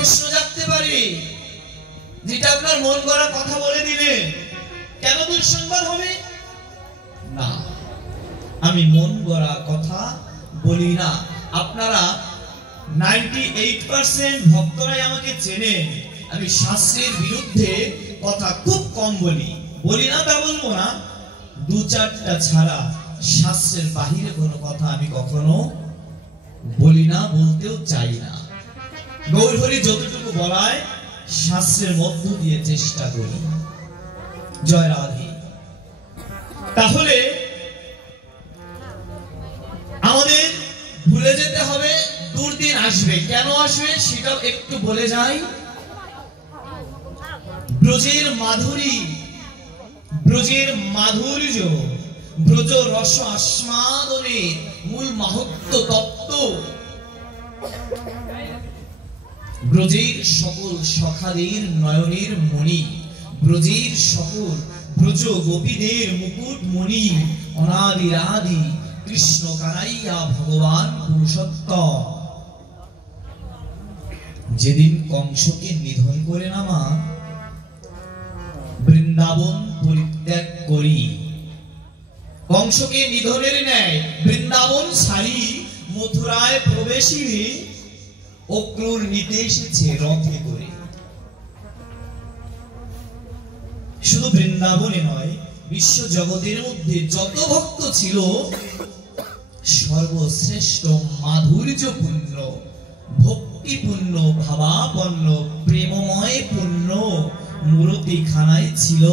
প্রশ্ন জাগতে পারে, যেটা আপনার মন গড়া কথা বলে দিলেন, কেন দুঃসংবাদ হবে না? আমি মন গড়া কথা বলি না। আপনারা 98% ভক্তরাই আমাকে চেনেন। আমি শাস্ত্রের বিরুদ্ধে কথা খুব কম বলি, বলি না তা বলবো না, দু চারটা ছাড়া শাস্ত্রের বাহিরে কোনো কথা আমি কখনো বলি না, বলতেও চাই না। গৌর হরি যতটুকু বলায় শাস্ত্রের মধ্য দিয়ে চেষ্টা করি। জয় রাধে। তাহলে আমাদের ভুলে যেতে হবে, দুর্দিন আসবে। কেন আসবে সেটাও একটু বলে যাই। ব্রজের মাধুরী, ব্রজের মাধুর্য, ব্রজ রস আস্বাদনে মূল মাহাত্ম্য তত্ত্ব, ব্রজের সকল সখাদের নয়নের মণি, ব্রজের সকল ব্রজ গোপীদের মুকুট মণি, অনাদির আদি কৃষ্ণ কানাইয়া ভগবান পুরুষোত্তম। যেদিন কংসকে নিধন করে নামা বৃন্দাবন পরিত্যাগ করি, কংসকে নিধনের ন্যায় বৃন্দাবন ছাড়ি মথুরায় প্রবেশিবে অক্রূর নিতে এসেছে রথে করে। শুধু বৃন্দাবনে নয়, বিশ্ব জগতের মধ্যে যত ভক্ত ছিল সর্বশ্রেষ্ঠ মাধুর্যপূর্ণ, ভক্তিপূর্ণ, ভাবাপন্ন, প্রেমময় পূর্ণ মূর্তি খানায় ছিল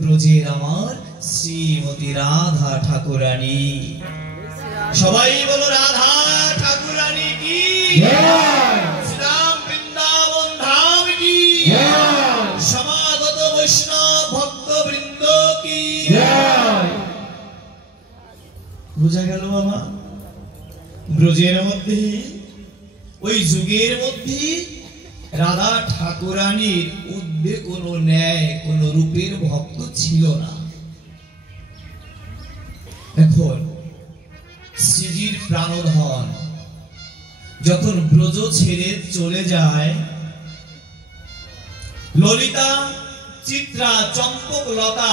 ব্রজের আমার শ্রীমতী রাধা ঠাকুরানী। সবাই বলো রাধা ঠাকুরানী কি জয়, শ্রীরাম বৃন্দাবন ধাম কি জয়, সমাগত বৈষ্ণব ভক্ত বৃন্দ কি জয়। বুঝা গেল বাবা? ব্রজের মধ্যে, ওই যুগের মধ্যে রাধা ঠাকুরানীর উদ্বে কোনো ন্যায়, কোন রূপের ভক্ত ছিল না। এখন শ্রীজির প্রাণধন যখন ব্রজ ছেড়ে চলে যায়, ললিতা, চিত্রা, চম্পকলতা,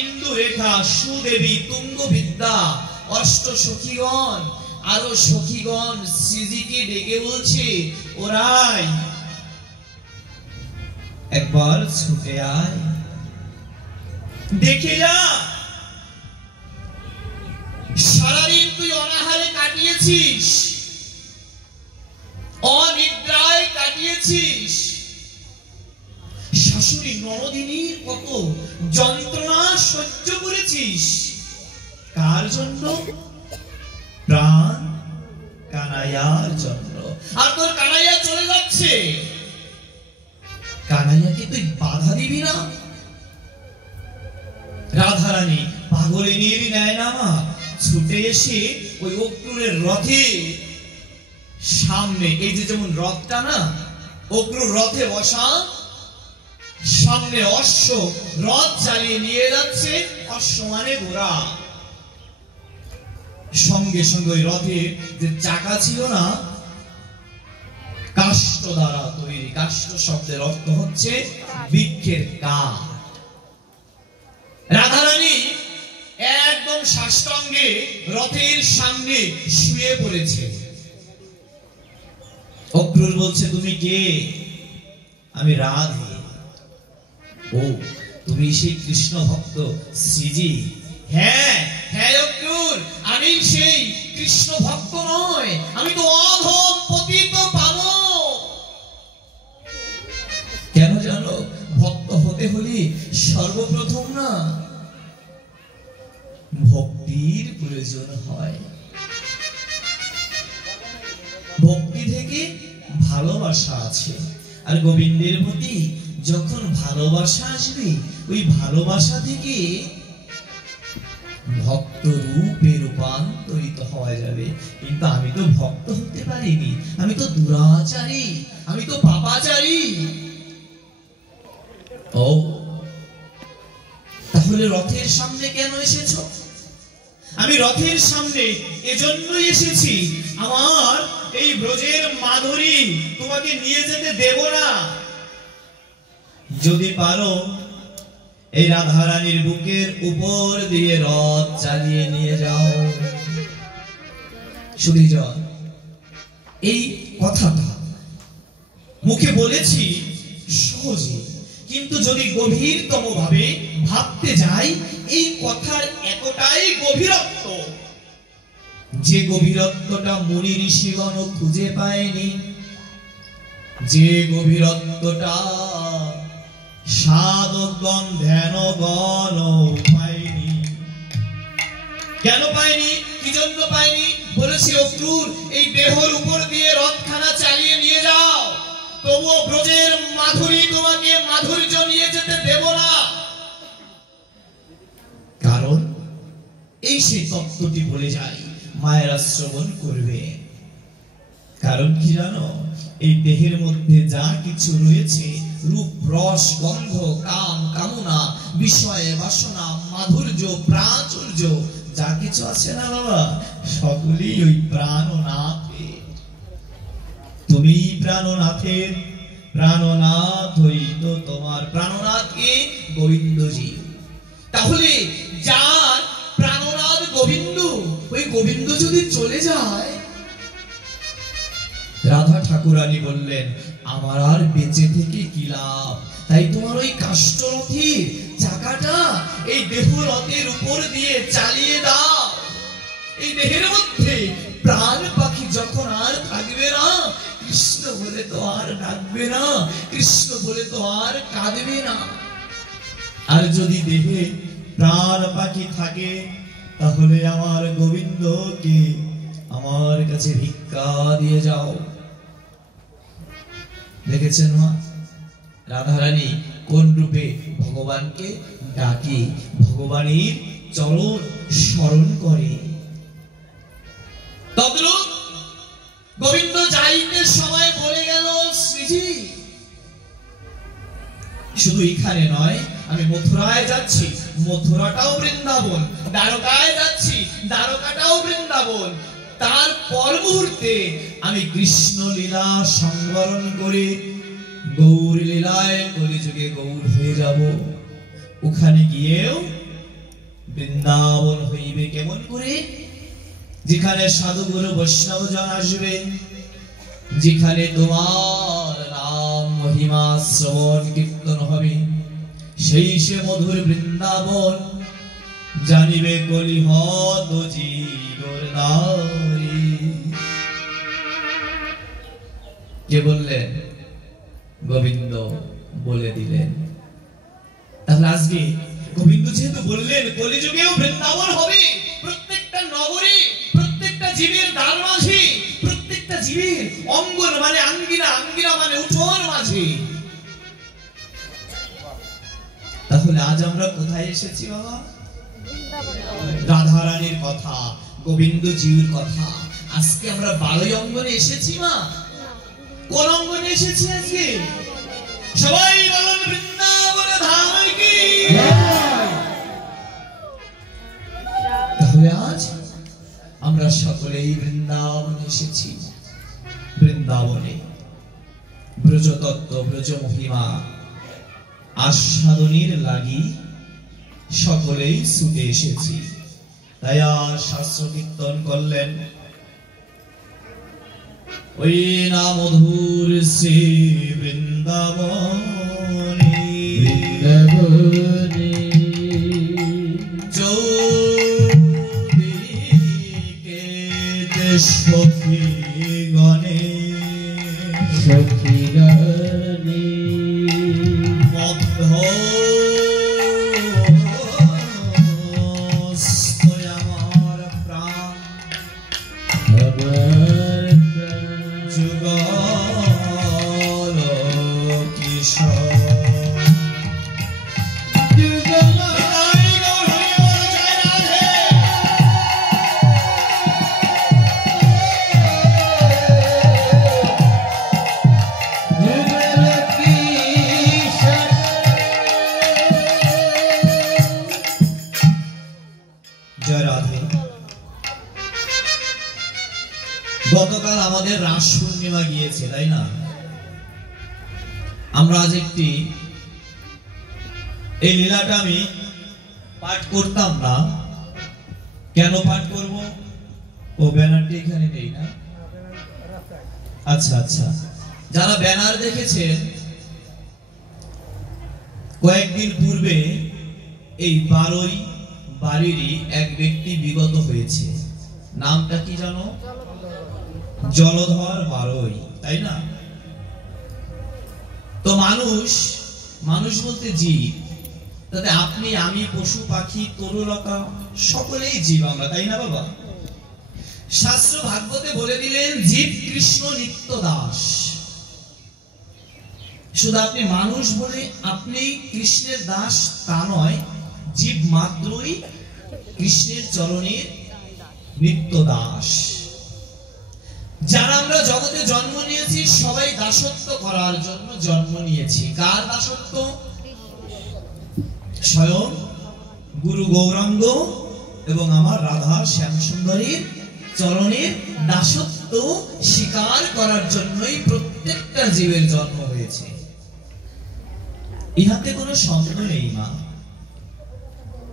ইন্দুরেখা, সুদেবী, তুঙ্গবিদ্যা, অষ্ট সখীগণ, আরো সখীগণ শ্রীজিকে ডেকে বলছে, ওরাই একবার ছুটে আয়, দেখে যা, সারাদিন তুই অনাহারে কাটিয়েছিস, অনিদ্রায় কাটিয়েছিস, শাশুড়ি নরদিনীর কত যন্ত্রণা সহ্য করেছিস, কার জন্য? প্রাণ কানাইয়ার জন্য। আর তোর কানাইয়া চলে যাচ্ছে, কানাইয়াকে তুই বাধা দিবি না? রাধারানী পাগলিনীর ন্যায় নামা ছুটে এসে ওই অক্রূরের রথে সামনে, এই যে যেমন রথটা না, অক্রূর রথে বসা, সামনে অশ্ব রথ চালিয়ে নিয়ে যাচ্ছে, অশ্ব মানে ঘোড়া, সঙ্গে সঙ্গে ওই রথের যে চাকা ছিল না, কাষ্ঠ দ্বারা তৈরি। কাষ্ঠ শব্দের অর্থ হচ্ছে বৃক্ষের কাঠ। রাধারানী একদম সাষ্টাঙ্গে রথের সামনে শুয়ে পড়েছে। অক্রূর বলছে, তুমি কে? আমি রাধে। ও, তুমি সেই কৃষ্ণ ভক্ত শ্রীজি? হ্যাঁ হ্যাঁ অক্রূর, আমি সেই কৃষ্ণ ভক্ত নয়, আমি তো অধম পতিত পাবন। কেন জানো? ভক্ত হতে হলে সর্বপ্রথম না ভক্তির প্রয়োজন হয়। ভক্তি থেকে ভালোবাসা আছে, আর গোবিন্দের প্রতি যখন ভালোবাসা আসবে, ওই ভালোবাসা থেকে ভক্ত রূপে রূপান্তরিত হওয়া যাবে। কিন্তু আমি তো ভক্ত হতে পারিনি, আমি তো দুরাচারী, আমি তো পাপাচারী। ও, তাহলে রথের সামনে কেন এসেছো? আমি রথের সামনে এজন্যই এসেছি, আমার এই ব্রজের মাধুরী তোমাকে নিয়ে যেতে দেব না। যদি পারো এই রাধারানীর বুকের উপর দিয়ে রথ চালিয়ে নিয়ে যাও। সুধীজন, এই কথাটা মুখে বলেছি সহজে, কিন্তু যদি গভীরতম ভাবে ভাবতে যাই, এই কথার এতটাই গভীরত্ব, যে গভীরত্বটা মুনি ঋষিগণ খুঁজে পায়নি, যে গভীরত্বটা সাধকগণ ধ্যানগণ পায়নি। কেন পায়নি? কি জন্য পায়নি? বলেছে অক্রূর, এই দেহর উপর দিয়ে রথখানা চালিয়ে নিয়ে যাও, তবুও ব্রজের মাধুরী তোমাকে মাধুর্য নিয়ে যেতে দেব না। কারণ এই সেই তত্ত্বটি বলে যাই, মায়েরা শ্রবণ করবে। কারণ কি জানো? এই দেহের মধ্যে যা কিছু রয়েছে, রূপ রস গন্ধ কাম কামনা বিষয় বাসনা মাধুর্য প্রাচুর্য যা কিছু আছে না বাবা, সকলেই ওই প্রাণনাথের। তুমি প্রাণনাথের, প্রাণনাথ হইত তোমার। প্রাণনাথ কে? গোবিন্দজি। তাহলে যার প্রাণনাথ গোবিন্দ, ওই গোবিন্দ যদি চলে যায়, রাধা ঠাকুরানী বললেন আমার আর বেঁচে থেকে কি লাভ? তাই তোমার ওই কাষ্ঠরথের চাকাটা এই দেহ রথের উপর দিয়ে চালিয়ে দাও। এই দেহের মধ্যে প্রাণ পাখি যখন আর থাকবে না, কৃষ্ণ বলে তো আর ডাকবে না, কৃষ্ণ বলে তো আর কাঁদবে না। আর যদি দেহে প্রাণ পাখি থাকে, তাহলে আমার গোবিন্দকে আমার কাছে ভিক্ষা দিয়ে যাও। দেখেছেন মা, রাধারানী কোন রূপে ভগবানকে ডাকে, ভগবানের চরণ স্মরণ করে। তদ্রূপ গোবিন্দ যাইতে সময় বলে গেল, শ্রীজি শুধু এখানে নয়, আমি মথুরায় যাচ্ছি, মথুরাটাও বৃন্দাবন, দ্বারকায় যাচ্ছি, দ্বারকাটাও বৃন্দাবন। তার পর মুহূর্তে আমি কৃষ্ণ লীলা সংবরণ করে গৌর লীলায় কলিযুগে গৌর হয়ে যাব। ওখানে গিয়েও বৃন্দাবন হইবে কেমন করে? যেখানে সাধুগুরু বৈষ্ণবজন আসবে, যেখানে তোমার নাম মহিমা শ্রবণ কীর্তন হবে, সেই সে মধুর বৃন্দাবন জানিবে কলিহত জীবর নারী। কে বললেন? গোবিন্দ বলে দিলেন। তাহলে আজকে গোবিন্দ যেহেতু বললেন কলিযুগেও বৃন্দাবন হবে, প্রত্যেকটা নগরী, প্রত্যেকটা জীবের দ্বার মাঝে, প্রত্যেকটা জীবের অঙ্গন মানে আঙ্গিনা, আঙ্গিনা মানে উঠোন মাঝে। তাহলে আজ আমরা কোথায় এসেছি বাবা? রাধারানীর কথা, গোবিন্দ জিউর কথা। আজকে আমরা 12 অঙ্গনে এসেছি মা। কোন অঙ্গনে এসেছি আজকে? সবাই বলুন বৃন্দাবন ধাম কি। তাহলে আজ আমরা সকলেই বৃন্দাবনে এসেছি। বৃন্দাবনে ব্রজতত্ত্ব, ব্রজ মহিমা আস্বাদনের লাগি সকলেই ছুটে এসেছি। তাই আর শাস্ত্র কীর্তন করলেন, ওই না মধুর শ্রী বৃন্দাবনে, চৌদিকে সখী গণে, সখী গণে মধ্য আমার প্রাণ, যুগল কিশোর। Amen. রাস পূর্ণিমা গিয়েছে, তাই না? আমরা আজ একটি এই লীলাটা আমি পাঠ করতাম না। কেন পাঠ করব? ও ব্যানারটি এখানে নেই না? আচ্ছা আচ্ছা, যারা ব্যানার দেখেছেন, কয়েকদিন পূর্বে এই বারোই বাড়িরই এক ব্যক্তি বিগত হয়েছে। নামটা কি জানো? জলধর বারোই, তাই না? তো মানুষ বলতে জীব, তাতে আপনি, আমি, পশু পাখি, তরুলতা সকলেই জীব আমরা, তাই না বাবা? শাস্ত্র ভাগবতে বলে দিলেন জীব কৃষ্ণ নিত্য দাস। শুধু আপনি মানুষ বলে আপনি কৃষ্ণের দাস তা নয়, জীব মাত্রই কৃষ্ণের চরণের নিত্য দাস। যারা আমরা জগতে জন্ম নিয়েছি সবাই দাসত্ব করার জন্য জন্ম নিয়েছি। কার দাসত্ব? স্বয়ং গুরু গৌরাঙ্গ এবং আমার রাধা শ্যাম সুন্দরীর চরণের দাসত্ব স্বীকার করার জন্যই প্রত্যেকটা জীবের জন্ম হয়েছে। ইহাতে কোনো সন্দেহ নেই মা,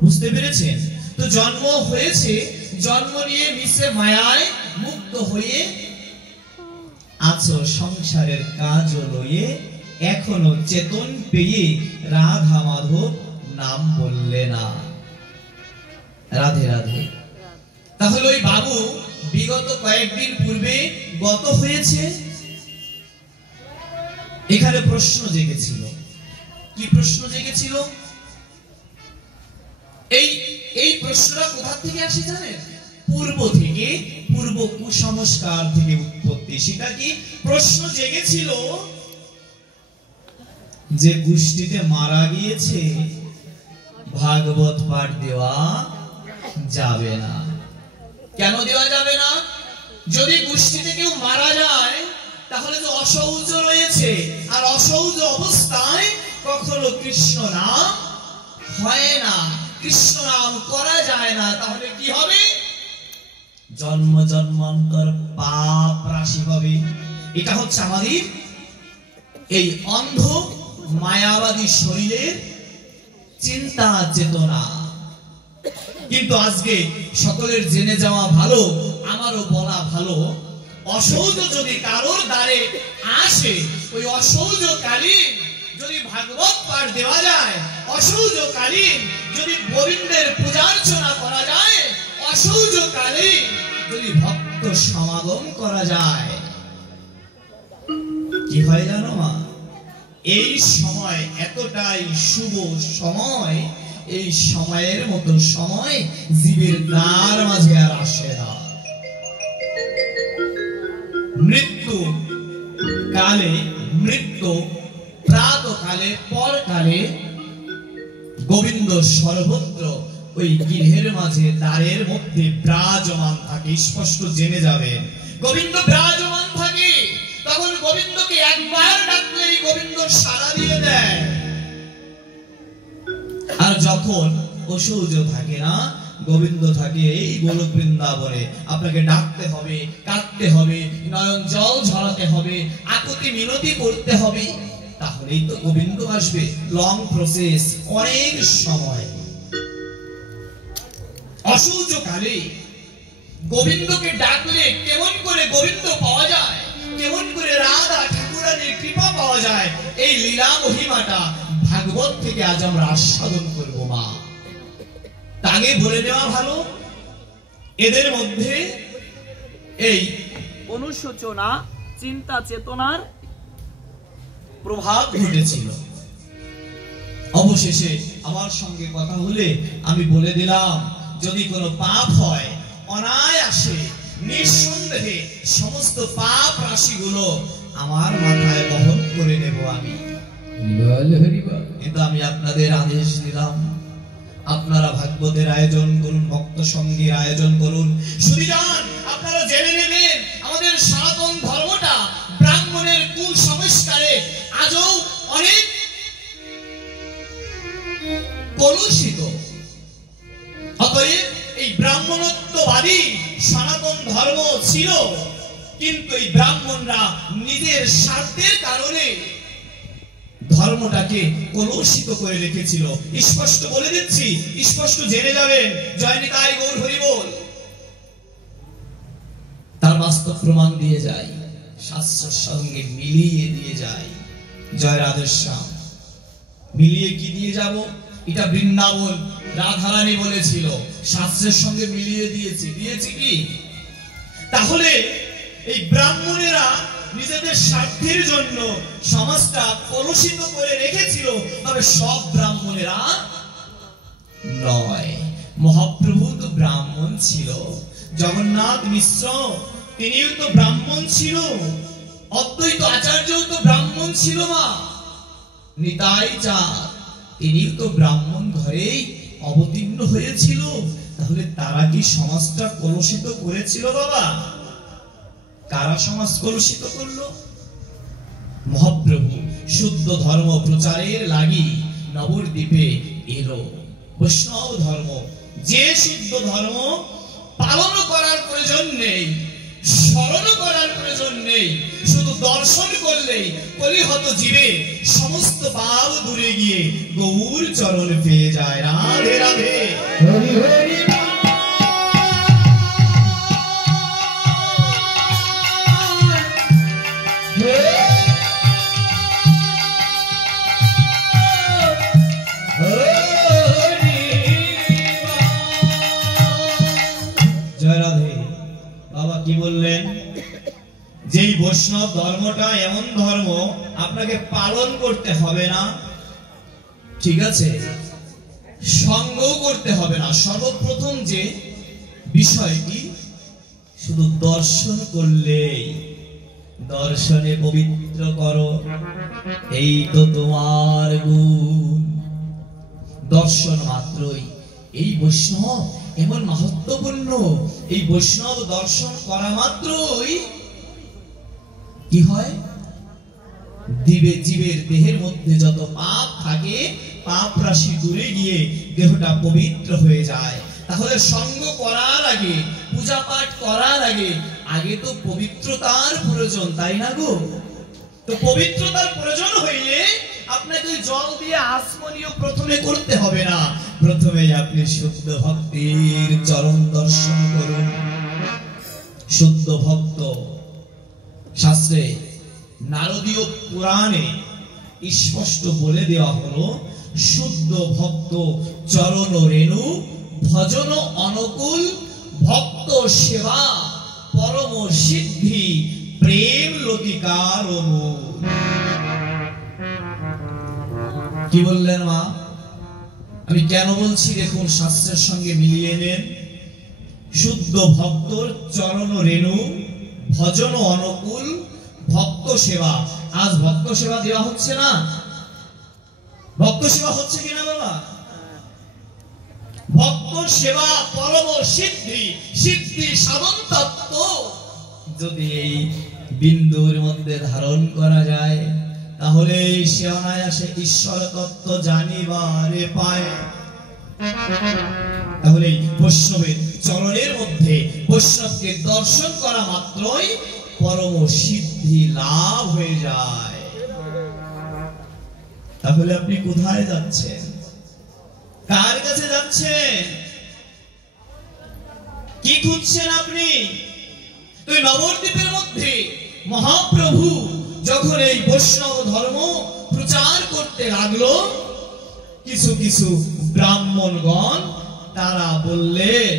বুঝতে পেরেছেন তো? জন্ম হয়েছে, জন্ম নিয়ে মিশে মায়ায় মুক্ত হয়ে আছো সংসারের কাজ লয়ে, এখনো চেতন পেয়ে রাধা মাধব নাম বললে না। রাধে রাধে। তাহলে ওই বাবু বিগত কয়েকদিন পূর্বে গত হয়েছে। এখানে প্রশ্ন জেগেছিল। কি প্রশ্ন জেগেছিল? এই প্রশ্নটা কোথা থেকে আসে জানেন? পূর্ব থেকে, পূর্ব কুসংস্কার থেকে উৎপত্তি। সেটা কি? প্রশ্ন জেগেছিল যে গোষ্ঠীতে মারা গিয়েছে, ভাগবত পাঠ দেওয়া যাবে না। কেন দেওয়া যাবে না? যদি গোষ্ঠীতে কেউ মারা যায় তাহলে তো অসৌচ রয়েছে, আর অসৌচ অবস্থায় কখনো কৃষ্ণ নাম হয় না, কৃষ্ণ নাম করা যায় না। তাহলে কি হবে? জন্ম জন্মান্তর পাপ রাশি হবে। এটা হচ্ছে আমাদের এই অন্ধ মায়াবাদী শরীরের চিন্তা চেতনা। কিন্তু আজকে সকলের জেনে যাওয়া ভালো, আমারও বলা ভালো, অসৌচ যদি কারোর দ্বারে আসে, ওই অসৌচকালীন যদি ভাগবত পাঠ দেওয়া যায়, অসৌচকালীন যদি গোবিন্দের পূজার্চনা করা যায়, অসৌচকালীন যদি ভক্ত সমাগম করা যায়, কি হয় জানো মা? এই সময় এতটাই শুভ সময়, এই সময়ের মতো সময় জীবের দ্বার মাঝে আর আসে না। মৃত্যু কালে, মৃত্যু প্রাত কালে, পর কালে গোবিন্দ সর্বত্র ওই গৃহের মাঝে দ্বারের মধ্যে বিরাজমান থাকে। স্পষ্ট জেনে যাবেন গোবিন্দ বিরাজমান থাকে। তখন গোবিন্দকে একবার ডাকলেই গোবিন্দ সাড়া দিয়ে দেয়। আর যখন অসৌচ থাকে না, গোবিন্দ থাকে এই গোলক বৃন্দাবনে, আপনাকে ডাকতে হবে, কাঁদতে হবে, নয়ন জল ঝরাতে হবে, আকুতি মিনতি করতে হবে, তাহলেই তো গোবিন্দ আসবে। লং প্রসেস, অনেক সময়। অসৌচকালে গোবিন্দকে ডাকলে কেমন করে গোবিন্দ পাওয়া যায়, কেমন করে রাধা ঠাকুরানীর কৃপা পাওয়া যায়, এই লীলা মহিমাটা ভাগবত থেকে আজ আমরা আস্বাদন করব মা। তাকে বলে দেওয়া ভালো, এদের মধ্যে এই অনুশোচনা চিন্তা চেতনার প্রভাব ঘটেছিল। অবশেষে আমার সঙ্গে কথা হলে আমি বলে দিলাম, যদি কোনো পাপ হয় অনায়াসে নিঃসন্দেহে সমস্ত পাপ রাশিগুলো আমার মাথায় বহন করে নেব আমি। কিন্তু আমি আপনাদের আদেশ দিলাম, আপনারা ভাগবতের আয়োজন করুন, ভক্ত সঙ্গীর আয়োজন করুন। শুধু যান, আপনারা জেনে নেবেন আমাদের সনাতন ধর্মটা ব্রাহ্মণের কুসংস্কারে আজও অনেক কলুষিত। অতএব এই ব্রাহ্মণত্ববাদী সনাতন ধর্ম ছিল, কিন্তু এই ব্রাহ্মণরা নিজের স্বার্থের কারণে ধর্মটাকে কলুষিত করে রেখেছিল। স্পষ্ট বলে দিচ্ছি, স্পষ্ট জেনে যাবেন, জয় নিতাই গৌর হরি বল। তার বাস্তব প্রমাণ দিয়ে যায়, শাস্ত্রের সঙ্গে মিলিয়ে দিয়ে যায়। জয় রাধেশ্যাম। মিলিয়ে কি দিয়ে যাব? এটা বৃন্দাবন রাধারানী বলেছিল, শাস্ত্রের সঙ্গে মিলিয়ে দিয়েছি কি? তাহলে এই ব্রাহ্মণেরা নিজেদের স্বার্থের জন্য সমাজটা কলুষিত করে রেখেছিল, তবে সব ব্রাহ্মণেরা নয়। মহাপ্রভু তো ব্রাহ্মণ ছিল, জগন্নাথ মিশ্র তিনিও তো ব্রাহ্মণ ছিল, অদ্বৈত আচার্যও তো ব্রাহ্মণ ছিল, মা নিতাই চাঁদ তিনিও তো ব্রাহ্মণ ঘরেই অবতীর্ণ হয়েছিল। তাহলে তারা কি সমাজটা কলুষিত করেছিল বাবা? কারা সমাজ কলুষিত করলো? মহাপ্রভু শুদ্ধ ধর্ম প্রচারের লাগি নবদ্বীপে এলো। বৈষ্ণব ধর্ম, যে শুদ্ধ ধর্ম পালন করার প্রয়োজন নেই, স্মরণ করার প্রয়োজন নেই, শুধু দর্শন করলেই কলিহত জীবে সমস্ত পাপ দূরে গিয়ে গৌর চরণ পেয়ে যায়। রাধে রাধে, হরি হরি। বাবা কি বললেন? যেই বৈষ্ণব ধর্মটা এমন ধর্ম আপনাকে পালন করতে হবে না, ঠিক আছে, সঙ্গও করতে হবে না। সর্বপ্রথম যে বিষয়টি, শুধু দর্শন করলেই, দর্শনে পবিত্র করো, এই তো তোমার গুণ। দর্শন মাত্রই এই বৈষ্ণব এমন মাহাত্ম্যপূর্ণ, এই বৈষ্ণব দর্শন করা মাত্রই কি হয়? জীবের দেহের মধ্যে যত পাপ থাকে, পাপ রাশি দূরে গিয়ে দেহটা পবিত্র হয়ে যায়। তাহলে সঙ্গ করার আগে, পূজা পাঠ করার আগে তো পবিত্রতার প্রয়োজন, তাই না গো? তো পবিত্রতার প্রয়োজন হইলে আপনাকে জল দিয়ে আচমনীয় প্রথমে করতে হবে না, প্রথমে আপনি শুদ্ধ ভক্তির চরণ দর্শন করুন। শুদ্ধ ভক্ত, শাস্ত্রে নারদীয় পুরাণে স্পষ্ট বলে দেওয়া হলো, শুদ্ধ ভক্ত চরণ রেণু ভজন অনুকূল, ভক্ত সেবা পরম সিদ্ধি, প্রেম লতিকার মূল। কি বললেন মা? আমি কেন বলছি দেখুন, শাস্ত্রের সঙ্গে মিলিয়ে নেন। শুদ্ধ ভক্তর চরণ রেণু ভজন অনুকূল, ভক্ত সেবা। আজ ভক্ত সেবা দেওয়া হচ্ছে না? ভক্ত সেবা হচ্ছে কিনা বাবা? ভক্ত সেবা পরম সিদ্ধি, সিদ্ধি সাধন তত্ত্ব যদি এই বিন্দুর মধ্যে ধারণ করা যায়, তাহলে সে অনায়াসে ঈশ্বর তত্ত্ব জানিবারে পায়। তাহলে বৈষ্ণবের চরণের মধ্যে বৈষ্ণবকে দর্শন করা মাত্রই পরম সিদ্ধি লাভ হয়ে যায়। তাহলে আপনি কোথায় যাচ্ছেন? কার কাছে যাচ্ছেন? কি খুঁজছেন আপনি? তো নবদ্বীপের মধ্যে মহাপ্রভু যখন এই বৈষ্ণব ধর্ম প্রচার করতে লাগলো, কিছু কিছু ব্রাহ্মণগণ তারা বললেন,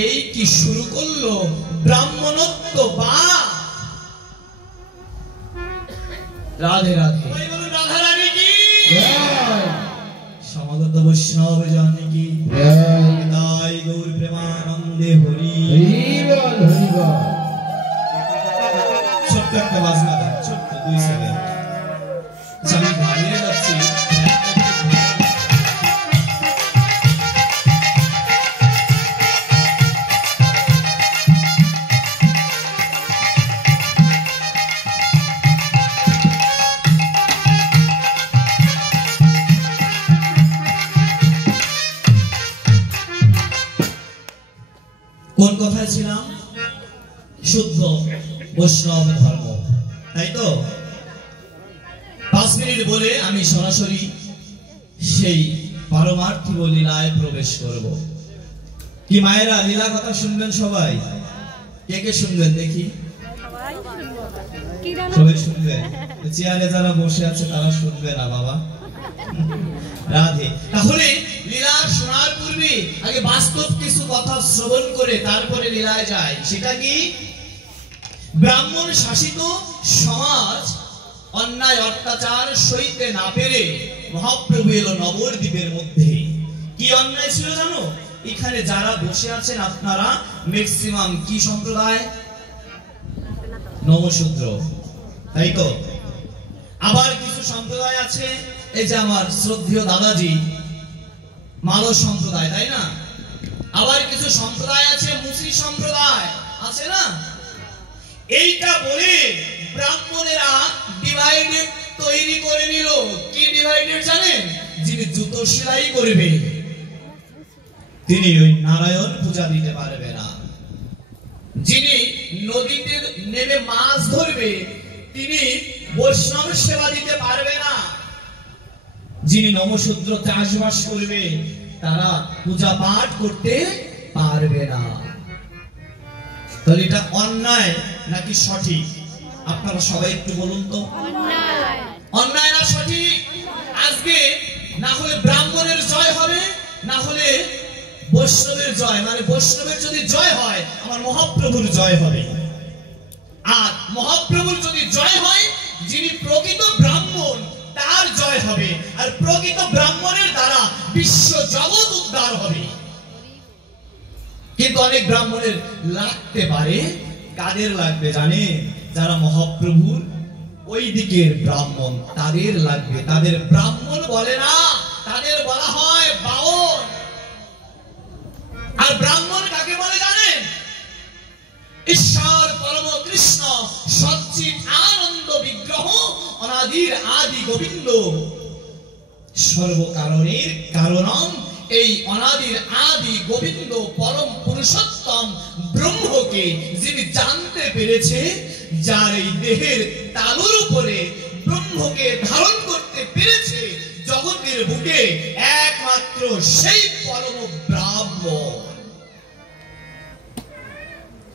এই কি শুরু করলো ব্রাহ্মণত্ব বা। রাধে রাধে, রাধা রানী কি, সমাগত বৈষ্ণব জন কি, নিতাই গৌর প্রেমানন্দে হরি হরি বল। ছোট্ট একটা বাজনা দেন, ছোট্ট 2 সেকেন্ড। আমি হারিয়ে যাচ্ছি। কোন কথায় ছিলাম? শুদ্ধ বৈষ্ণব ধর্ম, তাই তো? 5 মিনিট বলে আমি সরাসরি সেই পারমার্থিক লীলায় প্রবেশ করব। কি মায়েরা লীলা কথা শুনবেন সবাই? কে কে শুনবেন দেখি? সবাই শুনবেন? চেয়ারে যারা বসে আছে তারা শুনবে না বাবা। রাধে। তাহলে লীলা শোনার পূর্বে আগে বাস্তব কিছু কথা শ্রবণ করে তারপরে লীলায় যায়। সেটা কি? ব্রাহ্মণ শাসিত সমাজ অন্যায় অত্যাচার সইতে না পেরে মহাপ্রভু এলো নবদ্বীপের মধ্যে। কি অন্যায় ছিল জানো? এখানে যারা বসে আছেন আপনারা ম্যাক্সিমাম কি সম্প্রদায়? নমশূদ্র, তাই তো? আবার কিছু সম্প্রদায় আছে, এই যে আমার শ্রদ্ধেয় দাদাজি, মালব সম্প্রদায়, তাই না? আবার কিছু সম্প্রদায় আছে মুসলিম সম্প্রদায়, আছে না? এইটা বলে ব্রাহ্মণেরা ডিভাইডেড তৈরি করে নিল। কি ডিভাইডেড জানেন? যিনি জুতো সেলাই করবে তিনি ওই নারায়ণ পূজা দিতে পারবে না, যিনি নদীতে নেমে মাছ ধরবে তিনি বৈষ্ণব সেবা দিতে পারবে না, যিনি নমশূদ্র চাষবাস করবে তারা পূজা পাঠ করতে পারবে না। তাহলে এটা অন্যায় নাকি সঠিক? আপনারা সবাই একটু বলুন তো। অন্যায় না সঠিক? আজকে না হলে ব্রাহ্মণের জয় হবে, না হলে বৈষ্ণবের জয়। মানে বৈষ্ণবের যদি জয় হয় আমার মহাপ্রভুর জয় হবে। আর মহাপ্রভুর যদি জয় হয়, যিনি প্রকৃত ব্রাহ্মণ তার জয় হবে। আর প্রকৃত ব্রাহ্মণের দ্বারা বিশ্ব জগৎ উদ্ধার হবে। কিন্তু অনেক ব্রাহ্মণের লাগতে পারে। কাদের লাগবে জানেন? যারা মহাপ্রভুর ওই দিকের ব্রাহ্মণ তাদের লাগবে। তাদের ব্রাহ্মণ বলে না, তাদের বলা হয় বাউল। আর ব্রাহ্মণ কাকে বলে জানেন? ঈশ্বর পরম কৃষ্ণ সচ্চিৎ আনন্দ বিগ্রহ অনাদির আদি গোবিন্দ সর্বকারণের কারণম। এই অনাদির আদি গোবিন্দ পরম পুরুষোত্তম ব্রহ্মকে যিনি জানতে পেরেছে, যার এই দেহের তালুর উপরে ব্রহ্মকে ধারণ করতে পেরেছে জগতের বুকে, একমাত্র সেই পরম ব্রাহ্মণ।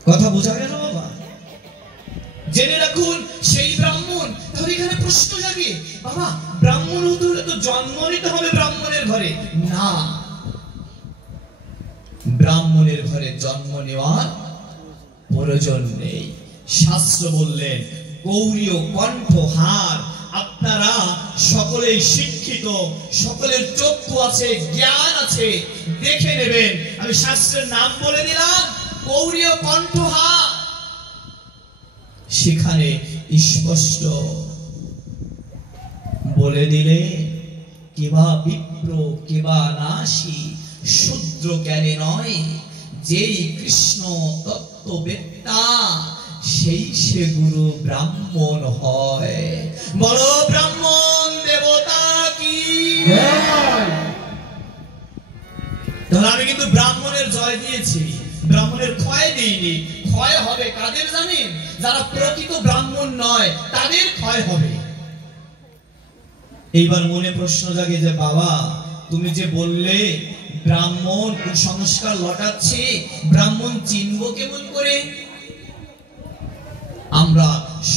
কথা বোঝা গেল বাবা? জেনে রাখুন সেই ব্রাহ্মণ। তাহলে এখানে প্রশ্ন জাগে, বাবা ব্রাহ্মণ হতে হলে তো জন্ম নিতে হবে ব্রাহ্মণের ঘরে? না, ব্রাহ্মণের ঘরে জন্ম নেওয়ার প্রয়োজন নেই। শাস্ত্র বললেন গৌরীয় কণ্ঠহার। আপনারা সকলেই শিক্ষিত, সকলের চক্ষু আছে, জ্ঞান আছে, দেখে নেবেন। আমি শাস্ত্রের নাম বলে দিলাম, গৌরীয় কণ্ঠহার। সেখানে স্পষ্ট বলে দিলে কেবা বিপ্র কেবা নাসি, শূদ্র জ্ঞানে নয়, যেই কৃষ্ণ তত্ত্ববেত্তা সেই সে গুরু ব্রাহ্মণ হয়। বলো ব্রাহ্মণ দেবতা কি? তাহলে আমি কিন্তু ব্রাহ্মণের জয় দিয়েছি, ব্রাহ্মণের ক্ষয় দিইনি। ক্ষয় হবে কাদের জানেন? যারা প্রকৃত ব্রাহ্মণ নয় তাদের ক্ষয় হবে। এইবার মনে প্রশ্ন জাগে যে বাবা তুমি যে বললে ব্রাহ্মণ কুসংস্কার লটাচ্ছে, ব্রাহ্মণ চিনবো কেমন করে? আমরা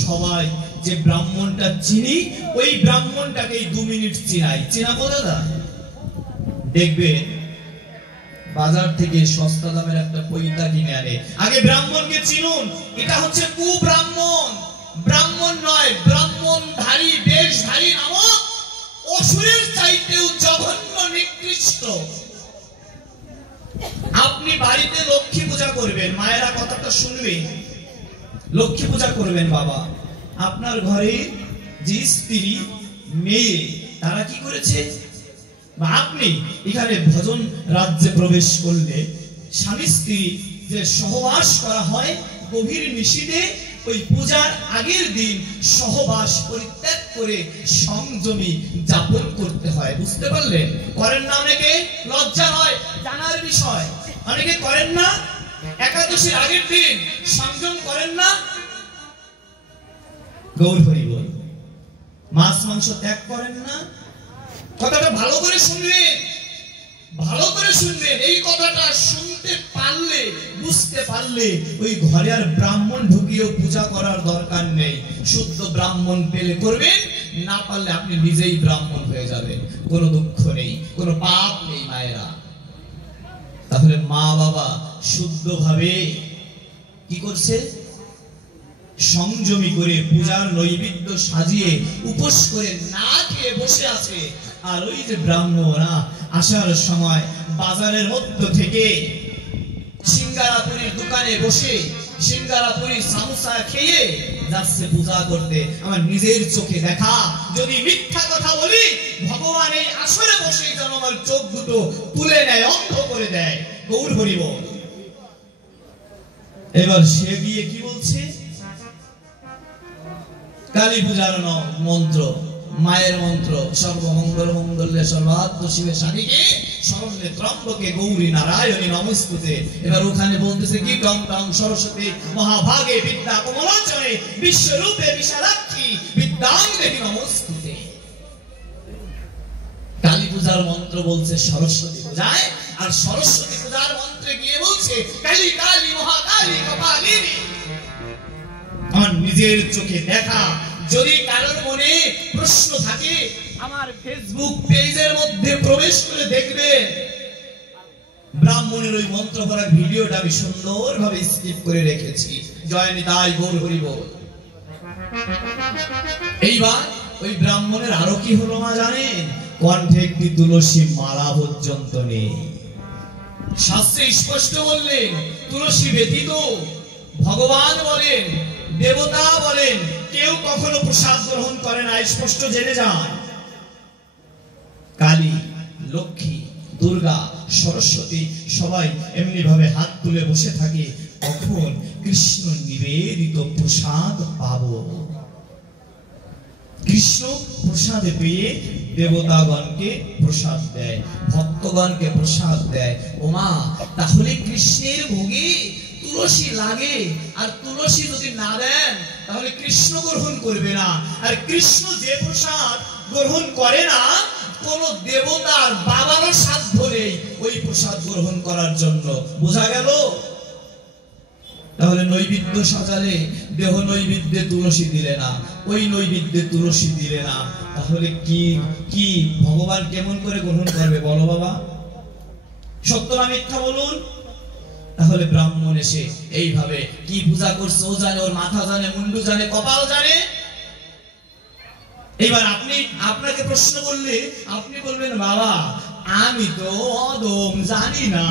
সবাই যে ব্রাহ্মণটা চিনি ওই ব্রাহ্মণটাকে 2 মিনিট চিনাই। চিনাবো দাদা? দেখবেন বাজার থেকে সস্তা দামের একটা পৈতা কিনে আনে। আগে ব্রাহ্মণকে চিনুন, এটা হচ্ছে কুব্রাহ্মণ। ব্রাহ্মণ নয়, ব্রাহ্মণধারী বেশধারী নামক অসুরের চাইতেও জঘন্য নিকৃষ্ট। আপনি বাড়িতে লক্ষ্মী পূজা করবেন, মায়েরা কথাটা শুনবেন, লক্ষ্মী পূজা করবেন বাবা। আপনার ঘরে যে স্ত্রী মেয়ে তারা কি করেছে? বা আপনি এখানে ভজন রাজ্যে প্রবেশ করলে স্বামী স্ত্রী যে সহবাস করা হয় গভীর নিশীথে, ওই পূজার আগের দিন সহবাস পরিত্যাগ করে সংযমী যাপন করতে হয়। বুঝতে পারলেন? করেন না অনেকে, লজ্জা নয়, জানার বিষয়। অনেকে করেন না, একাদশীর আগের দিন সংযম করেন না। গৌর হরি বল। মাছ মাংস ত্যাগ করেন না? কথাটা ভালো করে শুনবেন, ভালো করে শুনবেন। এই কথাটা শুনতে পারলে, বুঝতে পারলে ওই ঘরে আর ব্রাহ্মণ ঢুকিয়েও পূজা করার দরকার নেই। শুদ্ধ ব্রাহ্মণ পেলে করবেন, না পারলে আপনি নিজেই ব্রাহ্মণ হয়ে যাবেন। কোনো দুঃখ নেই, কোনো পাপ নেই মায়েরা। তাহলে মা বাবা শুদ্ধভাবে কি করছে? সংযমী করে পূজার নৈবেদ্য সাজিয়ে উপোস করে না খেয়ে বসে আছে। আর ওই যে ব্রাহ্মণরা আসার সময় বাজারের মধ্য থেকে সিঙ্গারাপুরীর দোকানে বসে সিঙ্গারাপুরীর সামোসা খেয়ে যাচ্ছে পূজা করতে। আমার নিজের চোখে দেখা, যদি মিথ্যা কথা বলি ভগবান এই আসরে বসে যেন আমার চোখ দুটো তুলে নেয়, অন্ধ করে দেয়। গৌর হরি বল। এবার সে গিয়ে কি বলছে? কালী পূজার মন্ত্র, মায়ের মন্ত্র, সর্বমঙ্গল মঙ্গলে সর্বাত্ম শিবের সাধিকে শরণ্যে ত্রম্বকে গৌরী নারায়ণী নমস্তুতে। এবার ওখানে বলতেছে কি? টং টং সরস্বতী মহাভাগে বিদ্যা কমলোচনে বিশ্বরূপে বিশালাক্ষী বিদ্যাং দেবী নমস্তুতে। কালী পূজার মন্ত্র বলছে সরস্বতী পূজায়, আর সরস্বতী পূজার মন্ত্রে গিয়ে বলছে কালী কালী মহাকালী কপালিনী। আমার নিজের চোখে দেখা। যদি কারোর মনে প্রশ্ন থাকে আমার ফেসবুক পেজের মধ্যে প্রবেশ করে দেখবে, ব্রাহ্মণের ওই মন্ত্র পড়ার ভিডিওটা আমি সুন্দরভাবে স্কিপ করে রেখেছি। জয় নিতাই গৌর হরি বল। এইবার ওই ব্রাহ্মণের আরো কি হলো মা জানেন? কণ্ঠে একটি তুলসী মালা পর্যন্ত নেই। শাস্ত্রে স্পষ্ট বললেন তুলসী ব্যতীত ভগবান বলেন, দেবতা বলেন, কেউ কখনো প্রসাদ গ্রহণ করে না। স্পষ্ট জেনে যান। কালী, লক্ষ্মী, দুর্গা, সরস্বতী সবাই এমনি ভাবে হাত তুলে বসে থাকে। কখন কৃষ্ণ নিবেদিত প্রসাদ পাবো? কৃষ্ণ প্রসাদ পেয়ে দেবতাগণকে প্রসাদ দেয়, ভক্তগণকে প্রসাদ দেয়। ওমা, তাহলে কৃষ্ণের ভোগে তুলসী লাগে, আর তুলসী যদি না দেন তাহলে কৃষ্ণ গ্রহণ করবে না। আর কৃষ্ণ যে প্রসাদ গ্রহণ করে না, কোন দেবতার বাবারও সাধ্য নেই ওই প্রসাদ গ্রহণ করার জন্য। বোঝা গেল? তাহলে নৈবেদ্য সাজালে দেহ নৈবেদ্যে তুলসী দিলে না, ওই নৈবেদ্যে তুলসী দিলে না, তাহলে কি কি ভগবান কেমন করে গ্রহণ করবে বলো বাবা? সত্য না মিথ্যা বলুন? তাহলে ব্রাহ্মণ এসে এইভাবে কি পূজা করছে ও জানে, ওর মাথা জানে, মুন্ডু জানে, কপাল জানে। এবার আপনাকে প্রশ্ন করলে আপনি বলবেন বাবা আমি তো অদম, জানি না,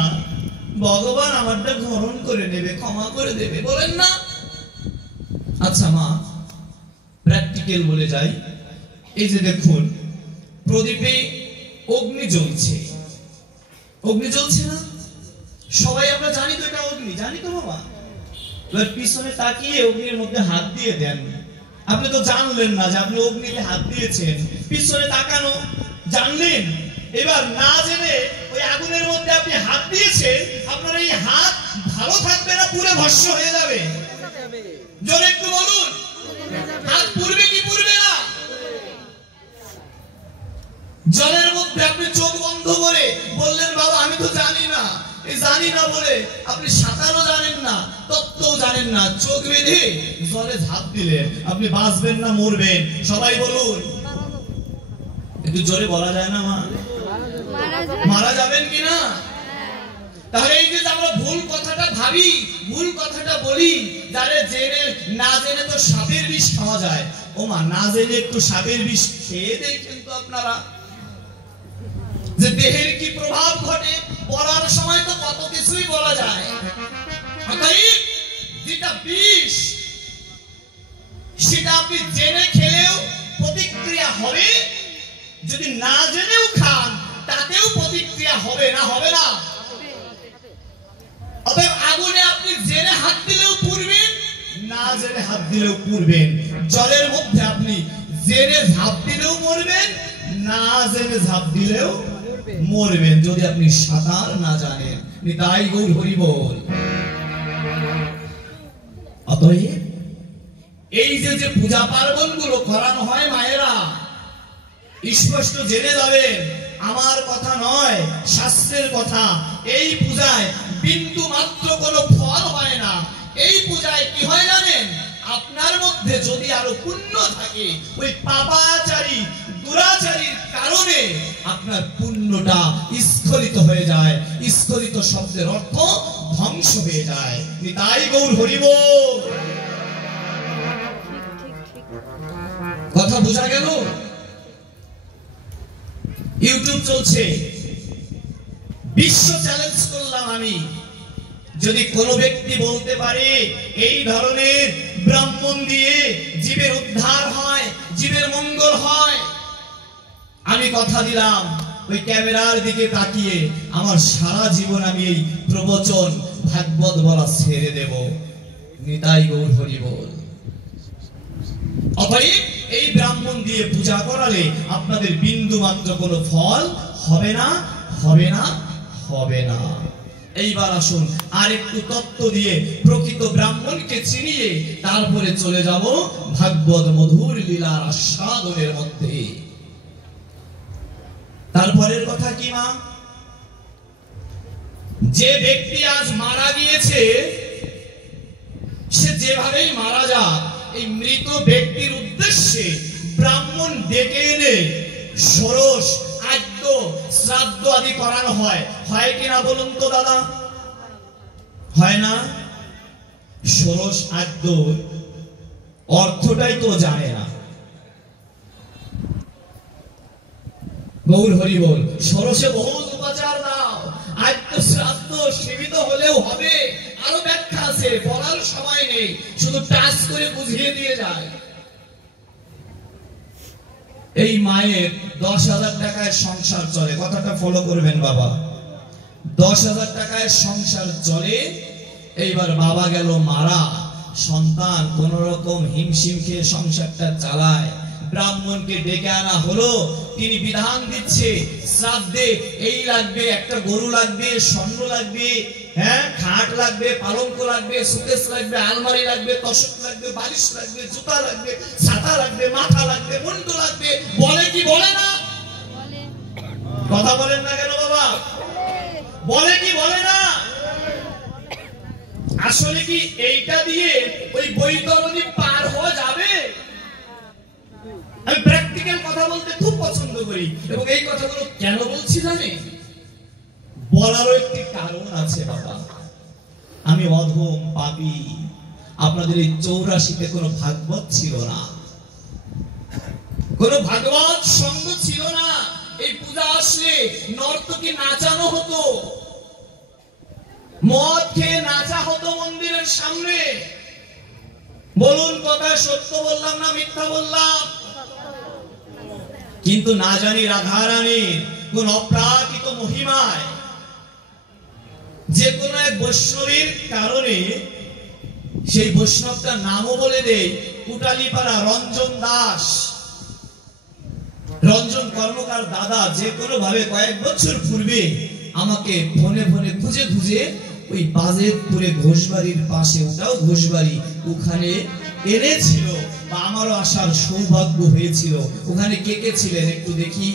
ভগবান আমারটা গ্রহণ করে নেবে, ক্ষমা করে দেবে, বলেন না? আচ্ছা মা, প্র্যাকটিক্যাল বলে যাই। এই যে দেখুন প্রদীপে অগ্নি জ্বলছে, অগ্নি জ্বলছে না? সবাই আমরা জানি তো এটা অগ্নি, জানি তো বাবা। এবার পিছনে তাকিয়ে অগ্নির মধ্যে হাত দিয়ে দেন। আপনি তো জানলেন না যে আপনি অগ্নিতে হাত দিয়েছেন, পিছনে তাকানো জানলেন। এবার না জেনে ওই আগুনের মধ্যে আপনি হাত দিয়েছেন, আপনার এই হাত ভালো থাকবে না পুরো ভস্ম হয়ে যাবে? জোরে একটু বলুন, হাত পুড়বে কি পুড়বে না? জলের মধ্যে আপনি চোখ বন্ধ করে বললেন বাবা আমি তো জানি না, এই জানি না বলে আপনি সাঁতারও জানেন না, তত্ত্বও জানেন না, চোখ বেঁধে জলে ঝাঁপ দিলেন, আপনি বাঁচবেন না মরবেন? সবাই বলুন, একটু জোরে বলা যায় না মা? মারা যাবেন কিনা? তাহলে এই যে আমরা ভুল কথাটা ভাবি, ভুল কথাটা বলি, যারা জেনে না জেনে তো সাপের বিষ খাওয়া যায়। ও মা, না জেনে একটু সাপের বিষ খেয়ে দেখেন তো আপনারা যে দেহের কি প্রভাব ঘটে। বলার সময় তো কত কিছুই বলা যায়, যেটা বিষ সেটা আপনি জেনে খেলেও প্রতিক্রিয়া হবে, যদি না জেনেও খান তাতেও প্রতিক্রিয়া হবে না? হবে না? অতএব আগুনে আপনি জেনে হাত দিলেও পুড়বেন, না জেনে হাত দিলেও পুড়বেন। জলের মধ্যে আপনি জেনে ঝাঁপ দিলেও মরবেন, না জেনে ঝাঁপ দিলেও মরবেন, যদি আপনি সাঁতার না জানেন। নিতাই গৌর হরি বল। অতএব এই যে যে পূজা পার্বণ গুলো করানো হয় মায়েরা, স্পষ্ট জেনে যাবেন আমার কথা নয়, শাস্ত্রের কথা। এই পূজায় বিন্দু মাত্র কোনো ফল হয় না। এই পূজায় কি হয় জানেন? আপনার মধ্যে যদি আরো পুণ্য থাকে, ওই পাপাচারী দুরাচারীর কারণে আপনার পুণ্যটা স্খলিত হয়ে যায়। স্খলিত শব্দের অর্থ ধ্বংস হয়ে যায়। নিতাই গৌর হরি বল। কথা বোঝা গেল? ইউটিউব চলছে, বিশ্ব চ্যালেঞ্জ করলাম আমি, যদি কোনো ব্যক্তি বলতে পারে এই ধরনের ব্রাহ্মণ দিয়ে জীবের উদ্ধার হয়, জীবের মঙ্গল হয়, আমি কথা দিলাম ওই ক্যামেরার দিকে তাকিয়ে আমার সারা জীবন আমি এই প্রবচন ভাগবত বলা ছেড়ে দেব। নিতাই গৌর হরি বল। অতএব এই ব্রাহ্মণ দিয়ে পূজা করালে আপনাদের বিন্দু মাত্র কোনো ফল হবে না, হবে না, হবে না। এইবার আসুন আর একটু তত্ত্ব দিয়ে প্রকৃত ব্রাহ্মণকে চিনিয়ে তারপরে চলে যাব ভাগবত মধুর লীলার আস্বাদনের মধ্যে। তারপরের কথা কি মা? যে ব্যক্তি আজ মারা গিয়েছে, সে যেভাবেই মারা যাক, এই মৃত ব্যক্তির উদ্দেশ্যে ব্রাহ্মণ ডেকে এনে ষোড়শ আদ্য শ্রাদ্ধ আদি করানো হয়। হয় কিনা বলুন তো দাদা? হয় না? ষোড়শ আদ্য অর্থটাই তো জানে না। গৌর হরি বল। ষোড়শে বহু উপাচার দাও, আদ্য শ্রাদ্ধ সীমিত হলেও হবে, আরো ব্যাখ্যা আছে, বলার সময় নেই, শুধু টাচ করে বুঝিয়ে দিয়ে যায়। এই মায়ের 10,000 টাকায় সংসার চলে, কথাটা ফলো করবেন বাবা। 10,000 টাকায় সংসার চলে। এইবার বাবা গেল মারা, সন্তান কোন রকম হিমশিম খেয়ে সংসারটা চালায়। ব্রাহ্মণকে ডেকে আনা হলো, তিনি বিধান দিচ্ছে শ্রাদ্ধে এই লাগবে, একটা গরু লাগবে, স্বর্ণ লাগবে, হ্যাঁ খাট লাগবে, পালঙ্ক লাগবে, সুকেশ লাগবে, আলমারি লাগবে, তোশক লাগবে, বালিশ লাগবে, জুতা লাগবে, ছাতা লাগবে, মাথা লাগবে, মুন্ডু লাগবে। বলে কি বলে না? কথা বলেন না কেন বাবা? বলে কি বলে না? আসলে কি এইটা দিয়ে ওই বৈতরণী পার হওয়া যাবে? আমি প্র্যাকটিক্যাল কথা বলতে খুব পছন্দ করি, এবং এই কথাগুলো কেন বলছি জানেন? বলারও একটি কারণ আছে বাবা। আমি অধম পাপী, আপনাদের এই 84-তে কোনো ভাগবত ছিল না, কোনো ভাগবত সঙ্গ ছিল না। এই পূজা আসলে নর্তকী নাচানো হতো, মদ খেয়ে নাচা হতো মন্দিরের সামনে। বলুন কথা সত্য বললাম না মিথ্যা বললাম? কিন্তু না জানি রাধা রানীর কোন অপ্রাকৃত মহিমায় যে কোনো এক বৈষ্ণবীর কারণে সেই বৈষ্ণবটার নামও বলে দেয় কুটালিপাড়া রঞ্জন দাস, রঞ্জন কর্মকার দাদা। যে কোনো ভাবে কয়েক বছর পূর্বে আমাকে ফোনে ফোনে খুঁজে খুঁজে ওই বাজেপুরে ঘোষবাড়ির পাশে, ওটাও ঘোষবাড়ি, ওখানে এনেছিল, বা আমারও আসার সৌভাগ্য হয়েছিল। ওখানে কে কে ছিলেন একটু দেখি?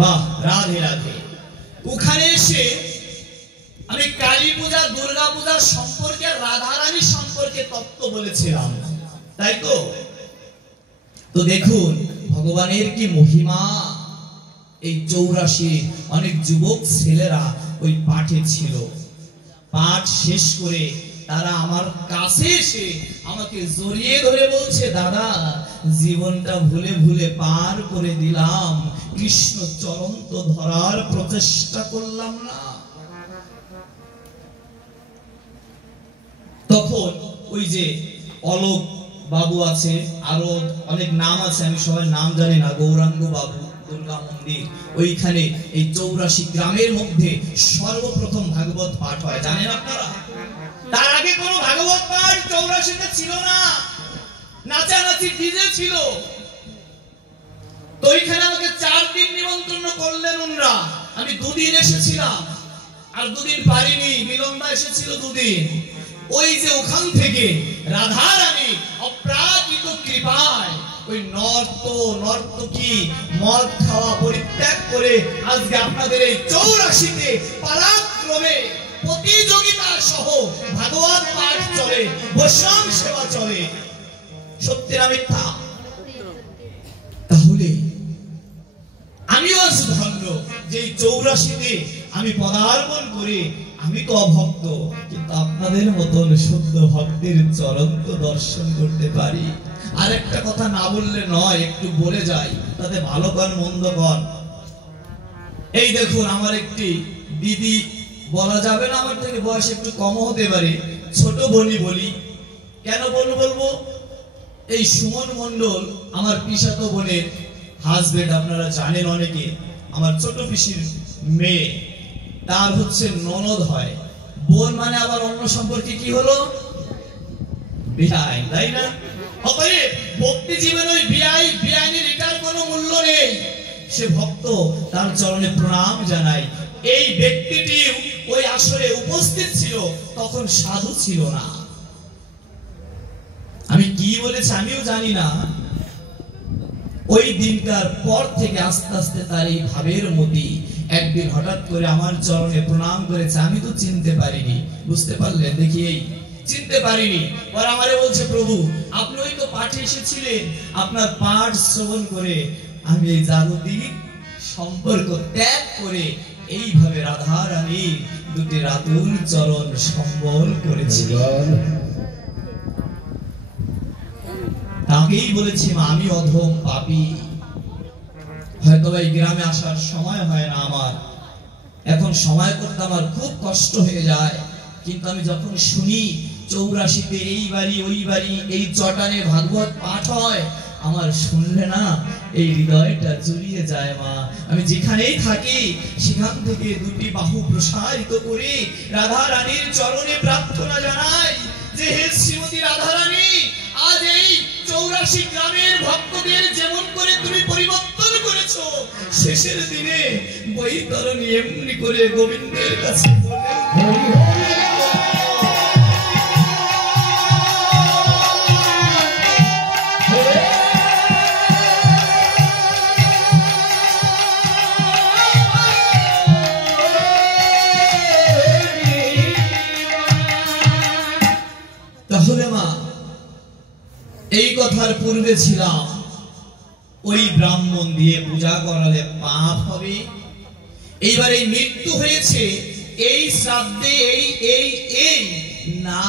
বাহ, রাধে রাধে। ওখানে এসে আমি কালী পূজা, দুর্গা পূজা সম্পর্কে, রাধারানী সম্পর্কে তত্ত্ব বলেছিলাম, তাই তো? তো দেখুন ভগবানের কি মহিমা। এই 84 অনেক যুবক ছেলেরা ওই পাঠে ছিল। পাঠ শেষ করে তারা আমার কাছে এসে আমাকে জড়িয়ে ধরে বলছে, দাদা জীবনটা ভুলে ভুলে পার করে দিলাম, কৃষ্ণ চরণ তো ধরার প্রচেষ্টা করলাম না। তখন ওই যে অলোক বাবু আছে, আরো অনেক নাম আছে, আমি সবার নাম জানি না, গৌরাঙ্গ বাবু, দুর্গা মন্দির, ওইখানে এই 84 গ্রামের মধ্যে সর্বপ্রথম ভাগবত পাঠ হয়, জানেন আপনারা? তার আগে কোনো ভাগবত পাঠ 84-তে ছিল না, নাচানাচি ডিজে ছিল। তো ওইখানে আমাকে 4 দিন নিমন্ত্রণ করলেন উনরা। আমি 2 দিন এসেছিলাম, আর 2 দিন পারিনি, মিলনদা এসেছিল 2 দিন। ওই যে ওখান থেকে রাধা রানী অপ্রাকৃত কৃপায় ওই নর্তকী মদ খাওয়া পরিত্যাগ করে আজকে আপনাদের এই 84তে পালাক্রমে প্রতিযোগিতা সহ ভাগবত পাঠ চলে, বৈষ্ণব সেবা চলে। সত্যি না মিথ্যা? তাহলে আমিও আজ ধন্য যে 84তে আমি পদার্পণ করে আমি তো অভক্ত, কিন্তু আপনাদের মতন শুদ্ধ ভক্তের চরণ তো দর্শন করতে পারি। আরেকটা কথা না বললে নয়, একটু বলে যাই, তাতে ভালো কর মন্দ কর। এই দেখুন আমার একটি দিদি, বলা যাবে না আমার থেকে বয়স একটু কম হতে পারে, ছোট বোনই বলি। কেন বলবো? এই সুমন মণ্ডল আমার পিসাতো বোনের হাজবেন্ড, আপনারা জানেন অনেকে, আমার ছোট পিসির মেয়ে, তার হচ্ছে ননদ হয়। বোন মানে আবার অন্য সম্পর্কে কি হলো? বিয়াই, তাই না? অতএব ভক্তি জীবনে ওই বিয়াইনের এটার কোনো মূল্য নেই। সে ভক্ত, তার চরণে প্রণাম জানাই। এই ব্যক্তিটি ওই আসরে উপস্থিত ছিল, তখন সাধু ছিল না। আমি কি বলেছি আমিও জানি না। ওই দিনকার পর থেকে আস্তে আস্তে তার এই ভাবের মতি একদিন হঠাৎ করে আমার চরণে প্রণাম করেছে। আমি তো চিনতে পারিনি, বুঝতে পারলেন? দেখি এই চিনতে পারিনি। ওরা আমারে বলছে, প্রভু আপনি ওই তো পাঠে এসেছিলেন, আপনার পাঠ শ্রবণ করে আমি এই জাগতিক সম্পর্ক ত্যাগ করে এইভাবে রাধা রানী দুটি রাতুল চরণ সম্বল করেছি। তাকেই বলেছি, মা আমি অধম পাপী, হয়তো এই গ্রামে আসার সময় হয় না আমার, এখন সময় করতে আমার খুব কষ্ট হয়ে যায়। কিন্তু আমি যখন শুনি 84তে এই বাড়ি ওই বাড়ি এই চটানে ভাগবত পাঠ হয়, আমার শুনলে না এই হৃদয়টা জড়িয়ে যায়। মা আমি যেখানেই থাকি সেখান থেকে দুটি বাহু প্রসারিত করে রাধা রানীর চরণে প্রার্থনা জানাই যে হে শ্রীমতী রাধা রানী, আজ এই 84 গ্রামের ভক্তদের যেমন করে তুমি পরিবর্তন করেছো, শেষের দিনে বৈতরণী এমনি করে গোবিন্দের কাছে এই কথার পূর্বে ছিলাম ওই ব্রাহ্মণ দিয়ে পূজা করালে পাপ হবে। এইবার এই মৃত্যু হয়েছে এই শ্রাদ্ধে এই না,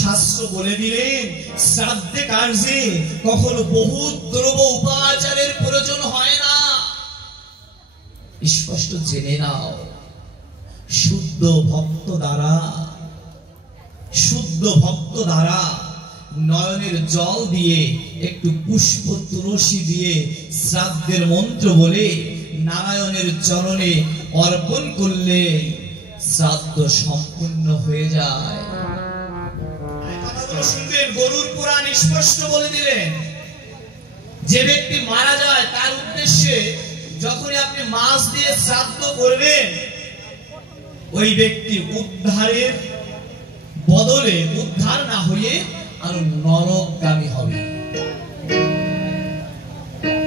শাস্ত্র বলে দিলেন শ্রাদ্ধে কার্যে কখনো বহু দ্রব্য উপাচারের প্রয়োজন হয় না। স্পষ্ট জেনে নাও, শুদ্ধ ভক্ত দ্বারা নয়নের জল দিয়ে একটু পুষ্প তুলসী দিয়ে শ্রাদ্ধের মন্ত্র বলে নারায়ণের চরণে অর্পণ করলে শ্রাদ্ধ সম্পূর্ণ হয়ে যায়। কথাগুলো শুনবেন, গরুর পুরাণ স্পষ্ট বলে দিলেন যে ব্যক্তি মারা যায় তার উদ্দেশ্যে যখনই আপনি মাছ দিয়ে শ্রাদ্ধ করবেন, ওই ব্যক্তি উদ্ধারের বদলে উদ্ধার না হয়ে আর নরকগামী হবে।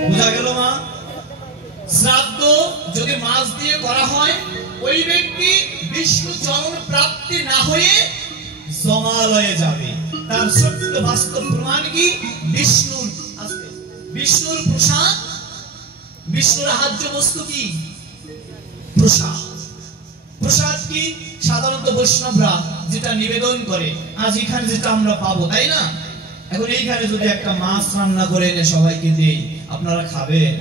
বুঝা গেল মা? শ্রাদ্ধ যদি মাছ দিয়ে করা হয়, ওই ব্যক্তি বিষ্ণু চরণ প্রাপ্তি না হয়ে জমালয়ে যাবে। তার সত্য বাস্তব প্রমাণ কি? বিষ্ণুর প্রসাদ, বিষ্ণুর আহার্য বস্তু কি? প্রসাদ। প্রসাদ কি? সাধারণত বৈষ্ণবরা যেটা নিবেদন করে, আজ এখানে যেটা আমরা পাবো, তাই না? এখন এইখানে যদি একটা মাছ রান্না করে এনে সবাইকে দেই, আপনারা খাবেন?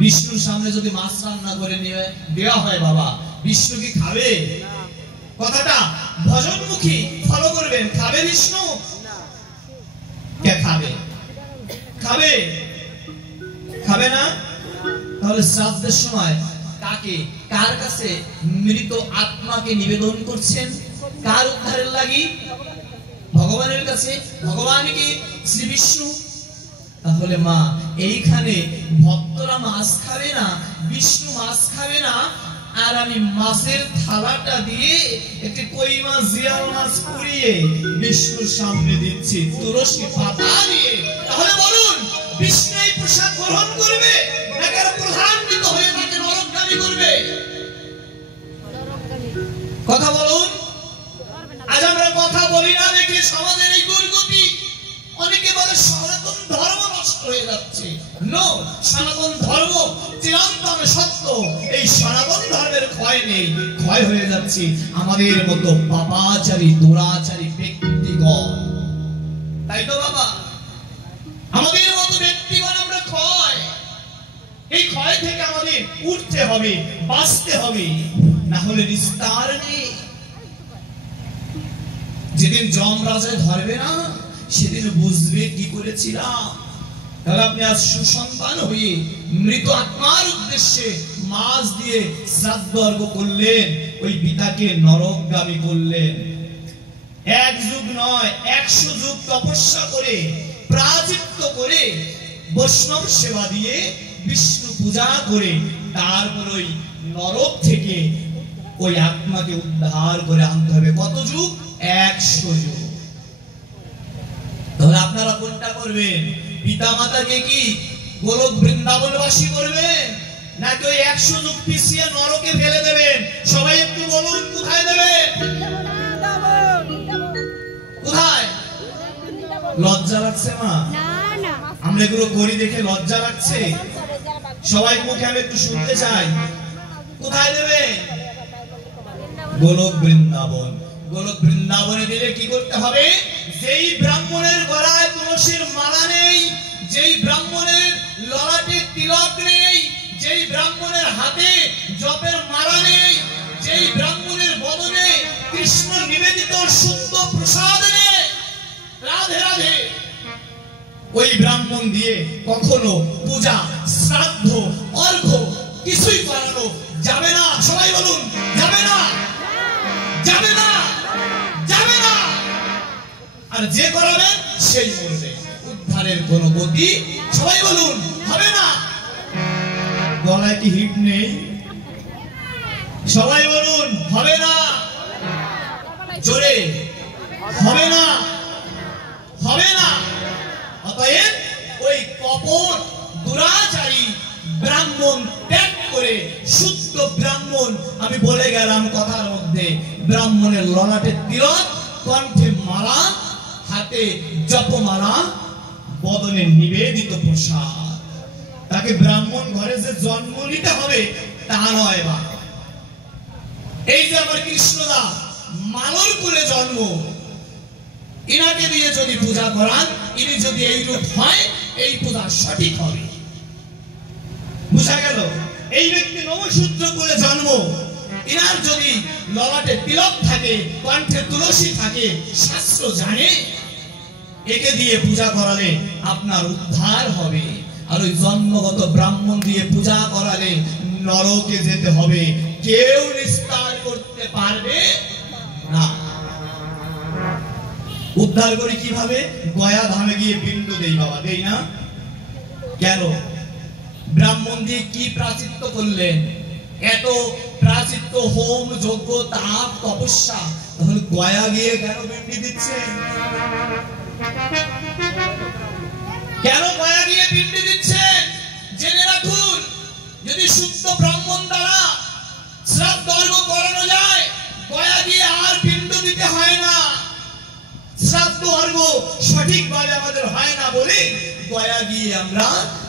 বিষ্ণুর সামনে যদি মাছ রান্না করে নিয়ে দেওয়া হয়, বাবা বিষ্ণু কি খাবে? কথাটা ভজনমুখী ফলো করবেন। খাবে বিষ্ণু? কে খাবে? খাবে না? তাহলে শ্রাদ্ধের সময় কার কাছে মৃত আত্মাকে নিবেদন করছেন? কার উদ্ধারের লাগি? ভগবানের কাছে। ভগবান কি? শ্রী বিষ্ণু। তাহলে মা এইখানে ভক্তরা মাছ খাবে না, বিষ্ণু মাছ খাবে না, আর আমি মাছের থালাটা দিয়ে একটি কই মাছ জিয়াল মাছ পুড়িয়ে বিষ্ণুর সামনে দিচ্ছি তুলসী পাতা দিয়ে, তাহলে বলুন বিষ্ণু এই প্রসাদ গ্রহণ করবে নাকি আর প্রধান্বিত হয়ে তাকে নরকগামী করবে? কথা বলুন। আজ আমরা কথা বলি না দেখে সমাজের এই দুর্গতি। অনেকে বলে সনাতন ধর্ম নষ্ট হয়ে যাচ্ছে। নো, সনাতন ধর্ম চিরন্তন সত্য। এই সনাতন ধর্মের ক্ষয় নেই, ক্ষয় হয়ে যাচ্ছে আমাদের মতো পাপাচারী দুরাচারী ব্যক্তিগণ। তাই তো বাবা, আমাদের মতো ব্যক্তিগণ আমরা ক্ষয়। এই ক্ষয় থেকে আমাদের উঠতে হবে, বাঁচতে হবে, না হলে নিস্তার নেই। যেদিন যমরাজায় ধরবে না সেদিন বুঝবে কি করেছিলাম। তাহলে আপনি আজ সুসন্তান হয়ে মৃত আত্মার উদ্দেশ্যে মাছ দিয়ে শ্রাদ্ধ অর্ঘ করলেন, ওই পিতাকে নরকগামী করলেন। এক যুগ নয় 100 যুগ তপস্যা করে প্রায়শ্চিত্ত করে বৈষ্ণব সেবা দিয়ে বিষ্ণু পূজা করে তারপর ওই নরক থেকে ওই আত্মাকে উদ্ধার করে আনতে হবে। কত যুগ? 100 যুগ। তাহলে আপনারা কোনটা করবেন? পিতা মাতাকে কি গোলক বৃন্দাবনবাসী করবেন নাকি ওই 100 যুগ পিছিয়ে নরকে ফেলে দেবেন? সবাই একটু বলুন, কোথায় দেবেন? কোথায়? লজ্জা লাগছে মা? আমরা এগুলো করি দেখে লজ্জা লাগছে? সবাই মুখে আমি একটু শুনতে চাই। কোথায় দেবে? গোলক বৃন্দাবন। গোলক বৃন্দাবনে দিলে কি করতে হবে? যেই ব্রাহ্মণের গলায় তুলসীর মালা নেই, যেই ব্রাহ্মণের ললাটে তিলক নেই, যেই ব্রাহ্মণের হাতে জপের মালা নেই, যেই ব্রাহ্মণের বদনে কৃষ্ণ নিবেদিত শুদ্ধ প্রসাদ নেই, রাধে রাধে, ওই ব্রাহ্মণ দিয়ে কখনো পূজা শ্রাদ্ধ অর্ঘ্য কিছুই করানো যাবে না। সবাই বলুন, যাবে না, যাবে না, যাবে না। আর যে করাবে সেই মরবে, উদ্ধারের কোনো গতি সবাই বলুন হবে না। গলায় কি হিট নেই? সবাই বলুন হবে না, জোরে হবে না, হবে না। অতএব ওই কপট দুরাচারী ব্রাহ্মণ ত্যাগ করে শুদ্ধ ব্রাহ্মণ, আমি বলে গেলাম কথার মধ্যে, ব্রাহ্মণের ললাটে তিলক, কণ্ঠে মালা, হাতে জপমালা, বদনে নিবেদিত প্রসাদ। তাকে ব্রাহ্মণ ঘরে যে জন্ম নিতে হবে তা নয়। বা এই যে আমার কৃষ্ণদা মালর কুলে জন্ম, ইনাকে দিয়ে যদি পূজা করান, ইনি যদি এই রূপ হয়, এই পূজা সঠিক হবে। বুঝা গেল? এই ব্যক্তি নমশূদ্র কুলে জন্ম, ইনার যদি ললাটে তিলক থাকে, কণ্ঠে তুলসী থাকে, শাস্ত্র জানে, একে দিয়ে পূজা করালে আপনার উদ্ধার হবে। আর ওই জন্মগত ব্রাহ্মণ দিয়ে পূজা করালে নরকে যেতে হবে, কেউ নিস্তার করতে পারবে না। উদ্ধার করি কিভাবে? গয়া ধামে গিয়ে পিণ্ড দেই বাবা, দেই না? কেন? ব্রাহ্মণ দিয়ে কি প্রাচিত্য করলেন? এত প্রাচিত্য, হোম যজ্ঞ তাপ তপস্যা, তাহলে গয়া গিয়ে কেন পিণ্ডি দিচ্ছেন? কেন গয়া গিয়ে পিণ্ডি দিচ্ছেন? জেনে রাখুন, যদি শুদ্ধ ব্রাহ্মণ দ্বারা শ্রাদ্ধ অর্ঘ্য করানো যায়, গয়া গিয়ে আর পিণ্ড দিতে হয় না। শ্রাদ্ধ অর্ঘ্য সঠিকভাবে আমাদের হয় না বলে গয়া গিয়ে আমরা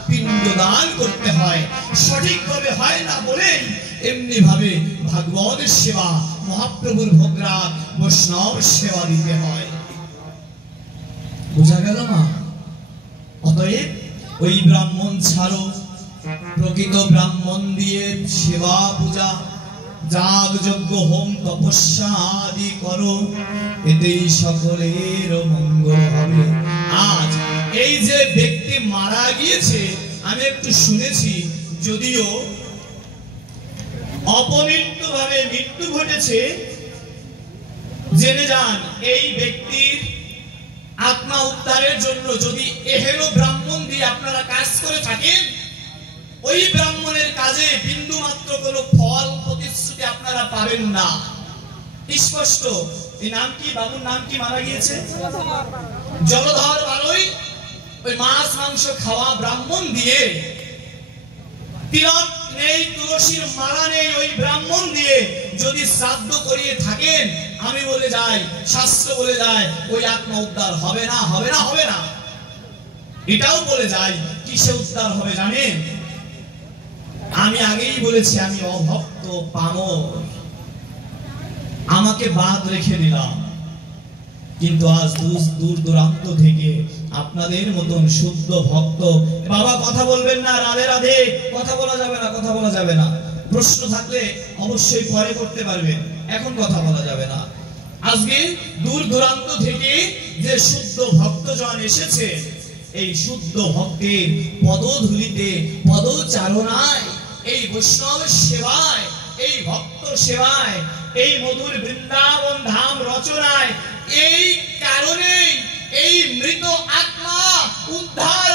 পিণ্ডদান করতে হয়। সঠিকভাবে হয় না বলে এমনি ভাবে ভাগবতের সেবা, মহাপ্রভুর ভোগরাগ, বৈষ্ণব সেবা দিতে হয়। বোঝা গেল না? অতএব ওই ব্রাহ্মণ ছাড়ো, প্রকৃত ব্রাহ্মণ দিয়ে সেবা পূজা, যাগ যজ্ঞ হোম তপস্যা আদি করো, এতেই সকলের মঙ্গল হবে। আজ এই যে ব্যক্তি মারা গিয়েছে, আমি একটু শুনেছি, যদিও অপমৃত্যু ভাবে মৃত্যু ঘটেছে, জেনে যান এই ব্যক্তির আত্মা উদ্ধারের জন্য যদি এহেন ব্রাহ্মণ দিয়ে আপনারা কাজ করে থাকেন, ওই ব্রাহ্মণের কাজে বিন্দু মাত্র কোনো ফল প্রতিশ্রুতি আপনারা পাবেন না। স্পষ্ট। এই নাম কি, বাবুর নাম কি মারা গিয়েছে? জলধর বারই। ওই মাছ মাংস খাওয়া ব্রাহ্মণ দিয়ে, তিলক নেই, তুলসীর মালা নেই, ওই ব্রাহ্মণ দিয়ে যদি শ্রাদ্ধ করিয়ে থাকেন, আমি বলে যাই, শাস্ত্র বলে যায়, ওই আত্মা উদ্ধার হবে না, হবে না, হবে না। এটাও বলে যাই, কিসে উদ্ধার হবে জানেন? আমি আগেই বলেছি, আমি অভক্ত পামর, আমাকে বাদ রেখে দিলাম। কিন্তু আজ দূর দূরান্ত থেকে আপনাদের মতন শুদ্ধ ভক্ত, বাবা কথা বলবেন না, রাধে রাধে, কথা বলা যাবে না, কথা বলা যাবে না। প্রশ্ন থাকলে অবশ্যই পরে করতে পারবেন, এখন কথা বলা যাবে না। আজকে দূর দূরান্ত থেকে যে শুদ্ধ ভক্তজন এসেছে, এই শুদ্ধ ভক্তের পদধূলিতে, পদচারণায়, এই বৈষ্ণব সেবায়, এই ভক্ত সেবায়, এই মধুর বৃন্দাবন ধাম রচনায়, এই কারণেই এই মৃত আত্মা উদ্ধার